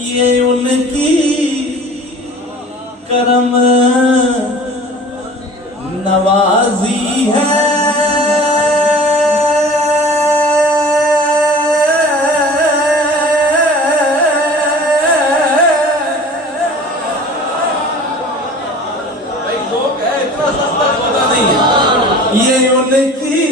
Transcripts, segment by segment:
ये उनकी करम नवाजी है। भाई लोग है, इतना सस्ता होता नहीं है। ये उनकी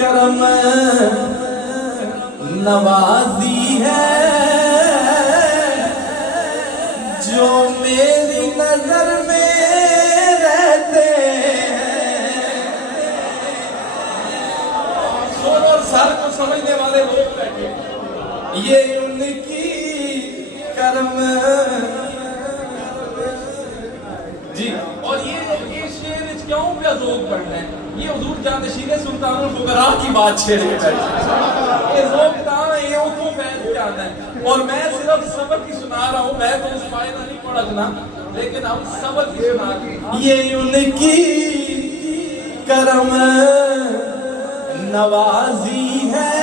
करम नवाजी है जो मेरी नजर में रहते हैं। सुर और सर को समझने वाले लोग बैठे, ये उनकी करम जी। और ये शेर क्यों पे जोक पढ़ना है? ये हुजूर जानशीने सुल्तानुल फुकरा की बात छेड़ के बैठे। ये लोग कहाँ हैं? ये उसको फैज जाना है। और मैं सिर्फ सबक ही सुना रहा हूँ, मैं तो उस फायदा नहीं पढ़ना, लेकिन हम सबक ही सुना रहे हैं। ये उनकी करम नवाजी है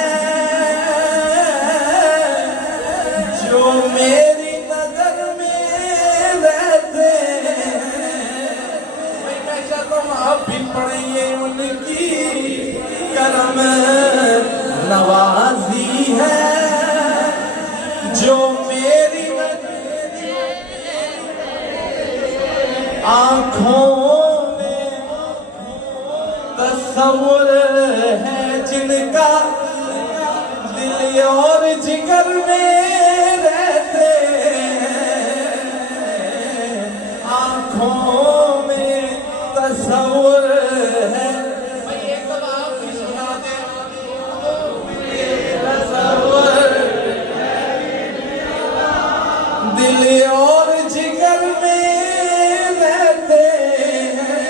जो मेरी नजर में रहते हैं। मैं चाहता हूँ आप भी पढ़िए। उनकी करम नवाजी है जो मेरी आंखों में तस्वुर है जिनका दिल और जिगर में रहते हैं। आंखों में तस्वुर है। दिल और जिगर में रहते हैं।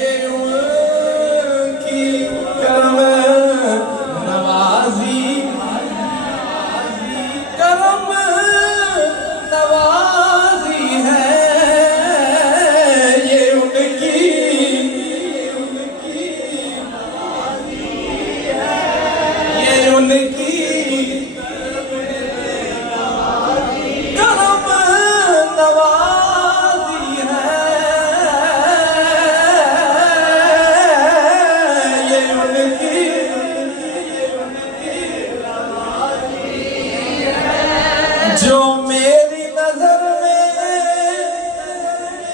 ये उनकी करम नवाजी, करम नवाजी है। ये उनकी ये उनकी जो मेरी नजर में।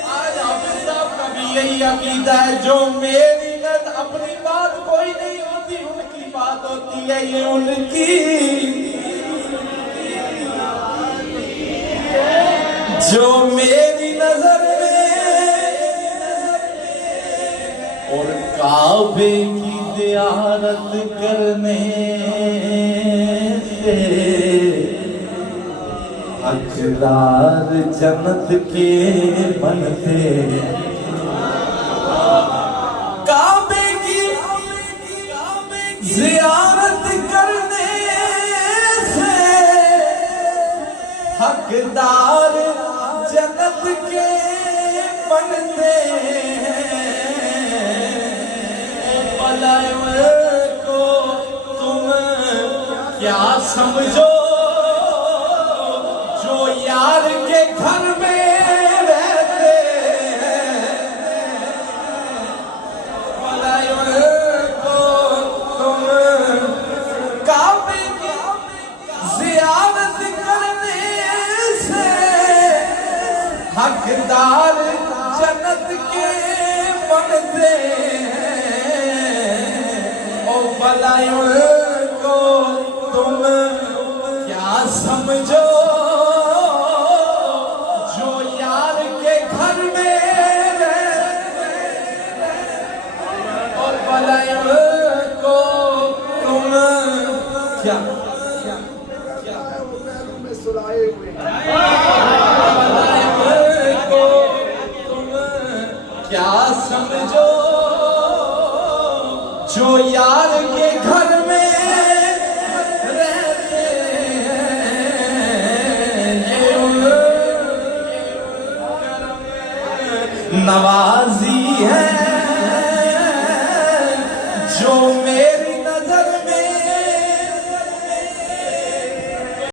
आज हाफिज साहब का भी यही अकीदा है, जो मेरी नजर, अपनी बात कोई नहीं होती, उनकी बात होती है। ये उनकी जो मेरी नजर में। और काबे की ज़ियारत करने से हकदार जन्नत के बनते। काबे की ज़ियारत करने से हकदार जन्नत के बनते हैं। भलाए को तुम क्या समझो यार के घर में रहते हैं। को तुम काबे की ज़ियारत करने से हकदार जन्नत के बनते हैं। और भलाए को तुम क्या समझो को तुम क्या सुनाए हुए को तुम क्या समझो जो यार के घर में रहते हैं। ये नवाजी है जो मेरे